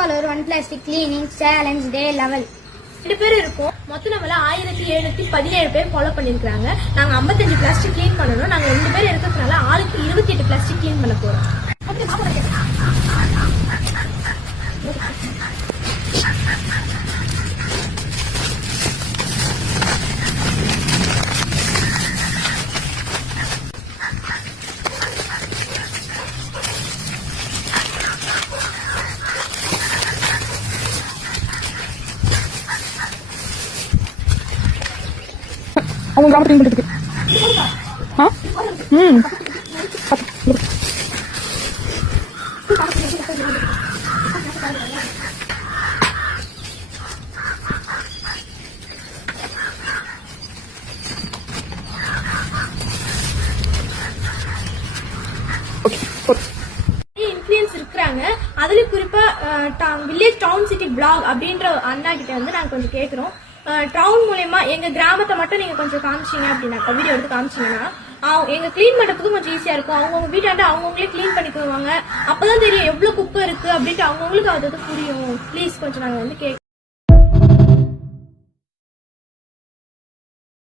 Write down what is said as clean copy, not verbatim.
Follow one plastic cleaning challenge day level. 2 பேர் இருக்கோம். மொத்தம் நம்மள 1717 பேர் ஃபாலோ பண்ணிருக்காங்க. நாங்க 55 பிளாஸ்டிக் க்ளீன் பண்ணனும். நாங்க 2 பேர் இருக்கிறதுனால ஆளுக்கு 28 பிளாஸ்டிக் க்ளீன் பண்ண போறோம். அவங்க கிராமத்துல பண்ணிட்டு இன்ஃப்ளூயன்ஸ் இருக்காங்க. அதுல குறிப்பா வில்லேஜ் டவுன் சிட்டி பிளாக் அப்படின்ற அண்ணா கிட்ட வந்து நாங்க கொஞ்சம் கேக்குறோம். டவுன் மூலமா எங்க கிராமத்தை மட்டும் நீங்க கொஞ்சம் காமிச்சீங்க அப்படின்னா வீடியோ எடுத்து காமிச்சீங்கன்னா எங்க கிளீன் பண்றதுக்கு கொஞ்சம் ஈஸியா இருக்கும். அவங்கவுங்க வீட்டாண்ட அவங்கவுங்களே கிளீன் பண்ணிக்குவாங்க. அப்பதான் தெரியும் எவ்வளவு குப்பை இருக்கு அப்படின்ட்டு அவங்கவுங்களுக்கு அது புரியும். ப்ளீஸ் கொஞ்சம் நாங்க வந்து